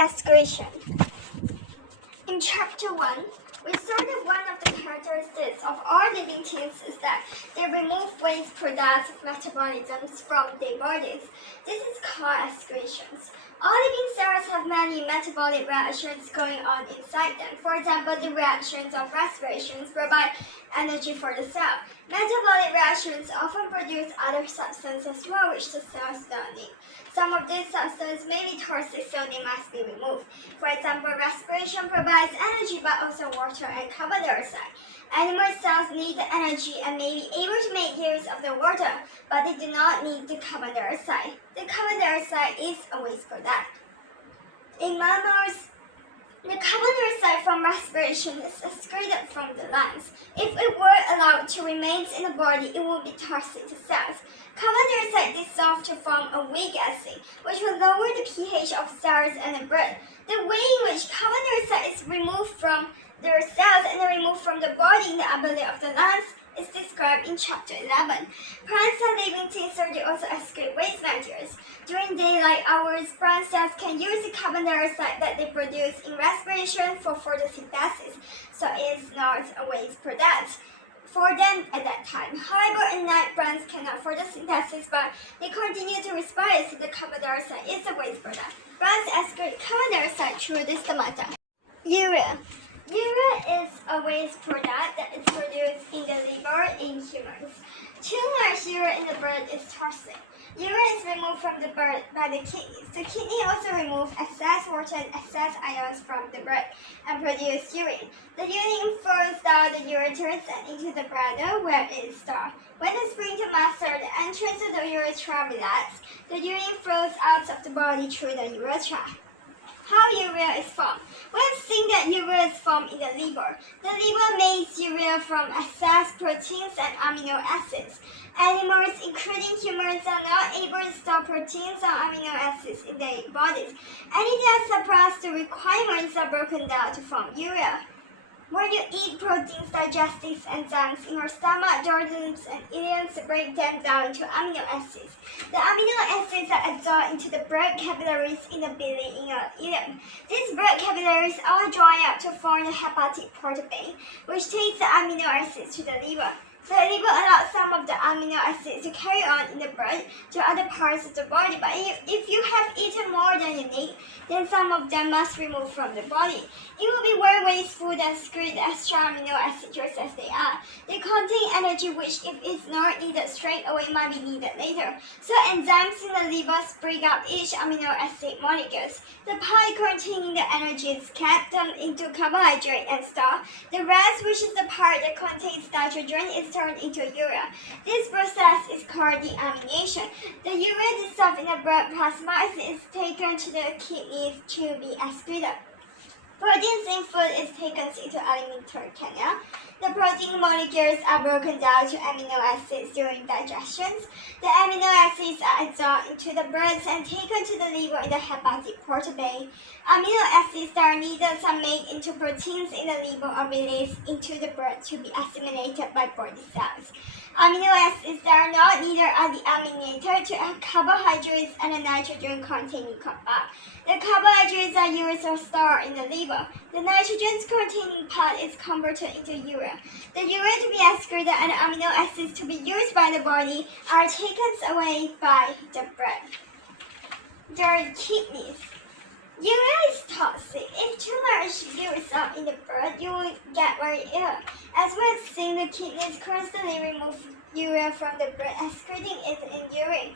Excretion. In Chapter 1, we saw that one of the characteristics of all living things is that they remove waste products of metabolisms from their bodies. This is called excretions. All living cells have many metabolic reactions going on inside them. For example, the reactions of respiration provide energy for the cell. Metabolic reactions often produce other substances as well which the cells don't need. Some of these substances may be toxic, so they must be removed. For example, respiration provides energy but also water and carbon dioxide. Animal cells need the energy and may be able to make use of the water, but they do not need the carbon dioxide. The carbon dioxide is a waste product. In mammals, the carbon dioxide from respiration is excreted from the lungs. If it were allowed to remain in the body, it would be toxic to cells. Carbon dioxide dissolves to form a weak acid, which will lower the pH of cells and the blood. The way in which carbon dioxide is removed from their cells and removed from the body in the upper layer of the lungs is described in Chapter 11. Plants and living things also excrete waste materials. During daylight hours, plant cells can use the carbon dioxide that they produce in respiration for photosynthesis, so it is not a waste product for them at that time. However, at night, plants cannot photosynthesis, but they continue to respire, so the carbon dioxide is a waste product. Plants excrete carbon dioxide through the stomata. Urea. Urea is a waste product that is produced in the liver in humans. Too much urea in the blood is toxic. Urea is removed from the blood by the kidneys. The kidney also removes excess water and excess ions from the blood and produce urine. The urine flows down the ureters and into the bladder where it is stored. When the sphincter muscle, the entrance of the urethra, relaxes, the urine flows out of the body through the urethra. How urea is formed. We have seen that urea is formed in the liver. The liver makes urea from excess proteins and amino acids. Animals, including humans, are not able to store proteins or amino acids in their bodies. Anything that surpasses the requirements are broken down to form urea. When you eat proteins, digestive enzymes in your stomach, duodens and ileums break them down into amino acids. The amino acids are absorbed into the blood capillaries in the belly in your ileum. These blood capillaries all join up to form the hepatic portal, which takes the amino acids to the liver. The liver allows some of the amino acids to carry on in the blood to other parts of the body, but if you have eaten more than you need, then some of them must be removed from the body. It will be very wasteful to excrete the extra amino acids just as they are. They contain energy which, if it's not needed straight away, might be needed later. So enzymes in the liver break up each amino acid molecules. The part containing the energy is kept them into carbohydrate and stored. The rest, which is the part that contains nitrogen, is turned into urea. This process is called deamination. The urea dissolved in the blood plasma is taken to the kidneys to be excreted. Proteins in food is taken into alimentary canal. The protein molecules are broken down to amino acids during digestion. The amino acids are absorbed into the blood and taken to the liver in the hepatic portal. Amino acids that are needed are made into proteins in the liver or released into the blood to be assimilated by body cells. Amino acids that are not needed are deaminated to carbohydrates and a nitrogen-containing compound. The carbohydrates are used or stored in the liver. The nitrogen-containing part is converted into urea. The urea to be excreted and the amino acids to be used by the body are taken away by the blood. The kidneys. Urea is toxic. If too much builds up in the blood, you will get very ill. As we have seen, the kidneys constantly remove urea from the blood, excreting it in urine.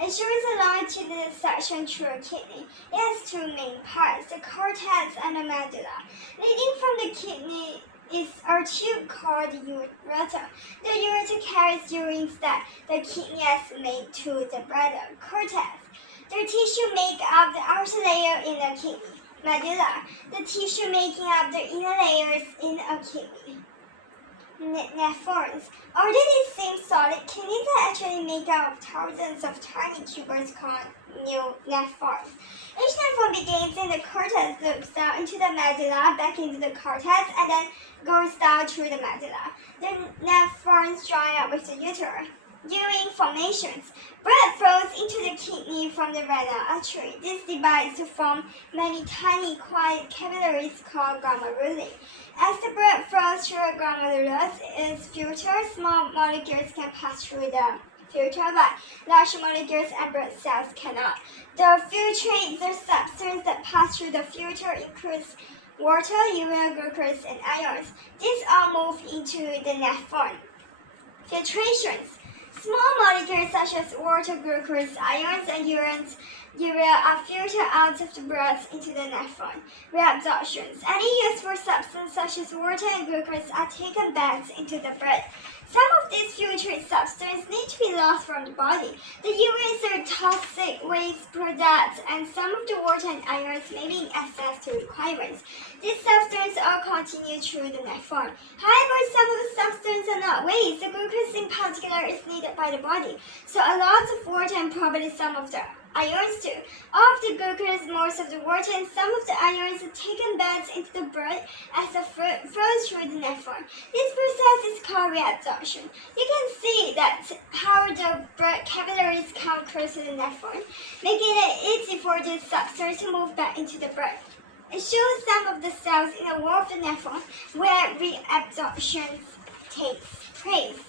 It shows along to the section through a kidney. It has two main parts, the cortex and the medulla. Leading from the kidney is a tube called the ureter. The ureter carries urine that the kidney has made to the bladder, cortex. The tissue make up the outer layer in the kidney, medulla. The tissue making up the inner layers in a kidney. Nephrons. Although they seem solid, kidneys are actually made up of thousands of tiny tubers called nephrons. Each nephron begins in the cortex, loops down into the medulla, back into the cortex, and then goes down through the medulla. The nephrons join up with the ureter. Urine formations. Blood flows into the kidney from the renal artery. This divides to form many tiny quiet capillaries called glomeruli. As the blood flows through a glomerulus is filtered, small molecules can pass through the filter, but large molecules and blood cells cannot. The filtrate, the substance that pass through the filter, includes water, urea, glucose, and ions. These all move into the nephron. Filtrations. Small molecules such as water, glucose, ions, and urea are filtered out of the blood into the nephron. Reabsorptions. Any useful substance such as water and glucose are taken back into the blood. Some of these filtrate substances need to be lost from the body. The urines are toxic waste products, and some of the water and ions may be in excess to requirements. These substances all continue through the nephron. However, some of the substances are not waste. The glucose in particular is needed by the body, so a lot of water and probably some of the ions too. All of the glucose, most of the water, and some of the ions are taken back into the blood as the fluid flows through the nephron. This process is called reabsorption. You can see that how the blood capillaries come close to the nephron, making it easy for this substance to move back into the blood. It shows some of the cells in the wall of the nephron where reabsorption takes place.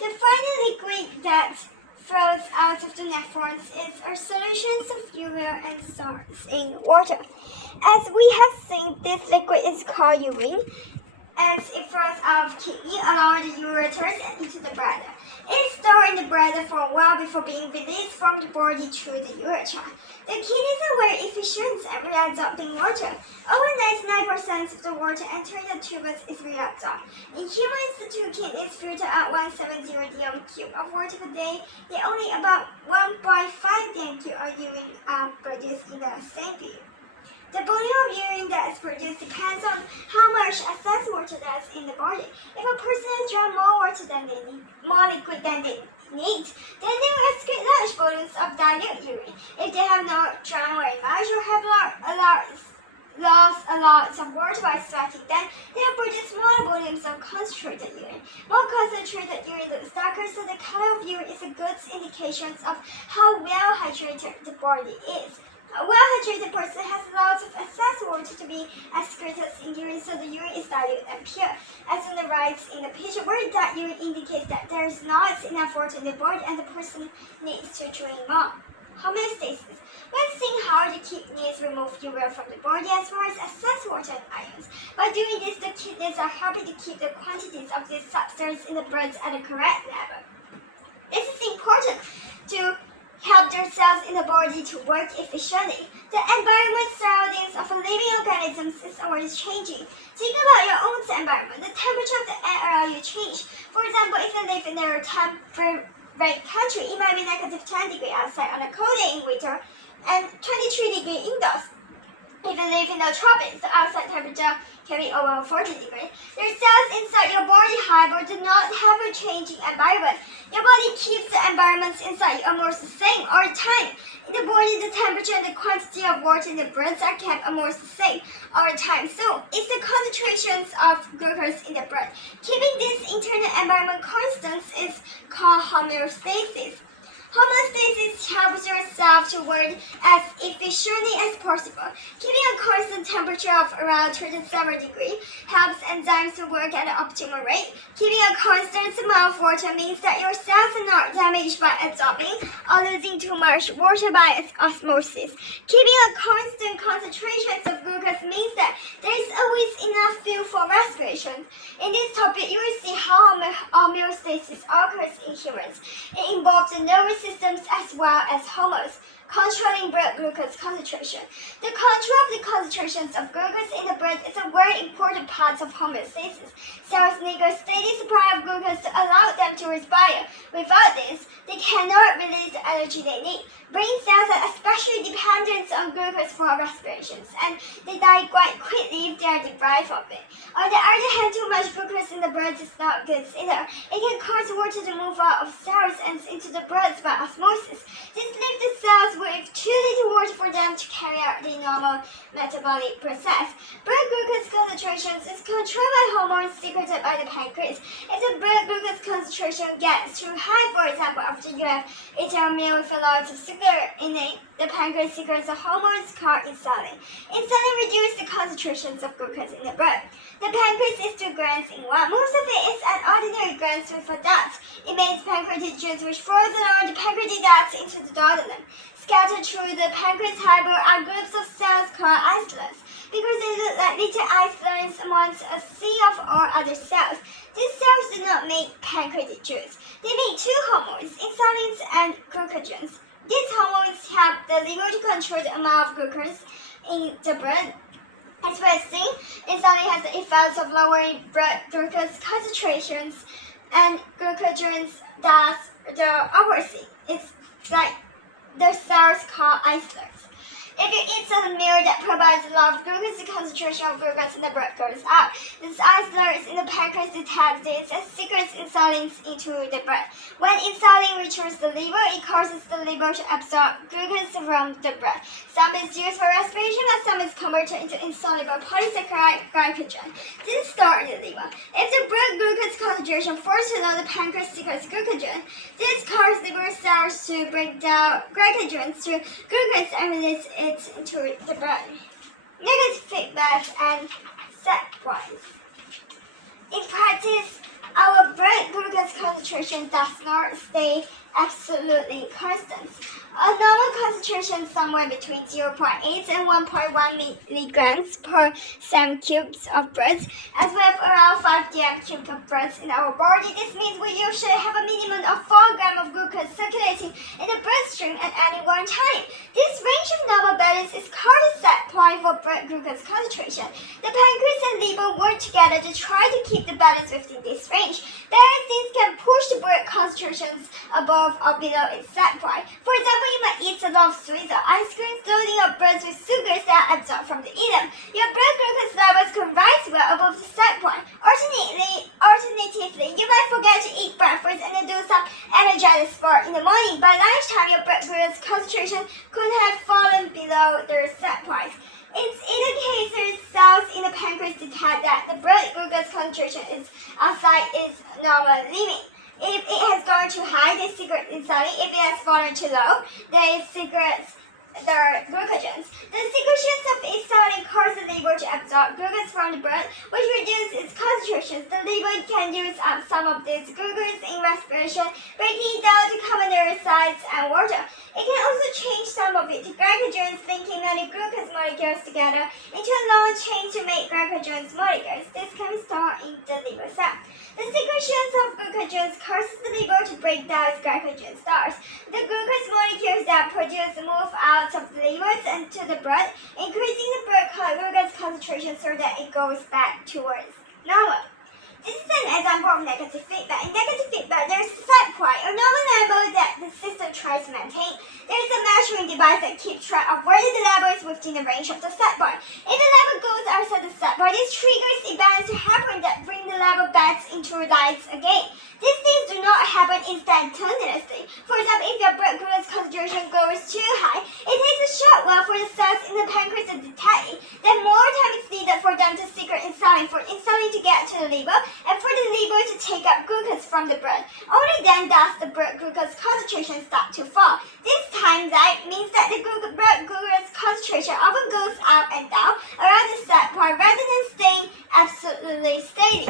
The final liquid that flows out of the nephrons is a solution of urea and salts in water. As we have seen, this liquid is called urine, as it flows out of kidney along the ureters and into the bladder. It is stored in the bladder for a while before being released from the body through the urethra. The kidneys are very efficient at reabsorbing water. Over 99% of the water entering the tubes is reabsorbed. In humans, the two kidneys filter out 170 dm³ of water per day, yet only about 1.5 dm³ of urine are produced in the same period. The volume of urine that is produced depends on how much excess water there is in the body. If a person has drawn more water than they need, more liquid than they need, then they will excrete large volumes of dilute urine. If they have not drawn very much or have lost a lot of water by sweating, then they will produce smaller volumes of concentrated urine. More concentrated urine looks darker, so the color of urine is a good indication of how well hydrated the body is. A well-hydrated person has lots of excess water to be excreted in urine, so the urine is dilute and pure. As on the right in the picture, where that urine indicates that there is not enough water in the body and the person needs to drink more. Homeostasis. When seeing how the kidneys remove urea from the body as well as excess water and ions. By doing this, the kidneys are helping to keep the quantities of this substance in the blood at the correct level. This is important to help their cells in the body to work efficiently. The environment surroundings of living organisms is always changing. Think about your own environment. The temperature of the air around you change. For example, if you live in a temperate country, it might be -10 degrees outside on a cold day in winter and 23 degrees indoors. If you live in the tropics, the outside temperature can be over 40 degrees. Your cells inside your body, however, do not have a changing environment. Your body keeps the environments inside you almost the same all the time. In the body, the temperature and the quantity of water in the blood are kept almost the same all the time. So, it's the concentrations of glucose in the blood. Keeping this internal environment constant is called homeostasis. Homeostasis helps yourself to work as efficiently as possible. Keeping a constant temperature of around 27 degrees helps enzymes to work at an optimal rate. Keeping a constant amount of water means that your cells are not damaged by absorbing or losing too much water by osmosis. Keeping a constant concentration of glucose means that there is always enough fuel for respiration. In this topic, you will see how homeostasis occurs in humans. It involves the nervous systems as well as hormones, controlling blood glucose concentration. The control of the concentrations of glucose in the blood is a very important part of homeostasis. Cells need a steady supply of glucose to allow them to respire. Without this, they cannot release the energy they need. Brain cells are especially dependent on glucose for respirations, and they die quite quickly if they are deprived of it. On the other hand, too much glucose in the blood is not good either. It can cause water to move out of cells and into the blood by osmosis. This leaves the cells with too little water for them to carry out the normal metabolic process. Blood glucose concentrations is controlled by hormones secreted by the pancreas. If the blood glucose concentration gets too high, for example, after you have eaten a meal with a lot of sugar in it, the pancreas secretes a hormone called insulin. Insulin reduces the concentrations of glucose in the blood. The pancreas is 2 glands in one. Most of it is an ordinary gland with a dot. It makes pancreatic juice which flows along the pancreatic ducts into the duodenum. Scattered through the pancreas fiber are groups of cells called islets. Because they look like little islets amongst a sea of all other cells, these cells do not make pancreatic juice. They make 2 hormones, insulins and glucagens. These hormones help the liver to control the amount of glucose in the blood. As we have seen, insulin has the effects of lowering blood glucose concentrations, and glucagens does the opposite. It's like the cells called islets. If you eat a meal that provides a lot of glucose, the concentration of glucose in the blood goes up. These islets in the pancreas detect this and secretes insulin into the blood. When insulin reaches the liver, it causes the liver to absorb glucose from the blood. Some is used for respiration and some is converted into insoluble polysaccharide glycogen. This is stored in the liver. If the blood glucose concentration falls below, the pancreas secretes glucagon. This causes liver cells to break down glycogens to glucose and release it into the blood. Negative feedback and set points. In practice, our blood glucose concentration does not stay absolutely constant. A normal concentration is somewhere between 0.8 and 1.1 milligrams per cm cubes of blood. As we have around 5 dm cubes of blood in our body, this means we usually have a minimum of 4 grams of glucose circulating in the bloodstream at any one time. This range of normal balance is called a set point for blood glucose concentration. The pancreas and liver work together to try to keep the balance within this range. Various things can push the blood concentrations above or below its set point. For example, you might eat a lot of sweets or ice cream, loading your blood with sugars that are absorbed from the eaten. Your blood glucose levels can rise well above the set point. Alternatively, you might forget to eat breakfast and then do some energetic sport in the morning. By lunchtime, your blood glucose concentration could have fallen below the set point. In either case, cells in the pancreas detect that the blood glucose concentration is outside its normal limit. If it has gone too high, they secrete insulin. If it has fallen too low, they secrete the glucagens. The secretions of insulin cause the liver to absorb glucose from the blood, which reduces its concentrations. The liver can use up some of this glucose in respiration, breaking it down to carbon dioxide and water. It can also change some of it to glycogens, linking many glucose molecules together into a long chain to make glycogens molecules. This can be stored in the liver cell. The secretions of glucagens causes the liver to break down its glycogen stores. The glucose molecules that produce move out of the liver and to the blood, increasing the blood glucose concentration so that it goes back towards normal. This is an example of negative feedback. In negative feedback, there is a set point, a normal level that the system tries to maintain. There is a measuring device that keeps track of whether the level is within the range of the set point. If the level goes outside the set point, this triggers events to happen that bring the level back into lines again. These things do not happen instantaneously. For example, if your blood glucose concentration goes too high, it takes a short while for the cells in the pancreas to detect it. Then more time is needed for them to secrete insulin, for insulin to get to the liver, and for the liver to take up glucose from the blood. Only then does the blood glucose concentration start to fall. This time lag means that the blood glucose concentration often goes up and down around the set point rather than staying absolutely steady.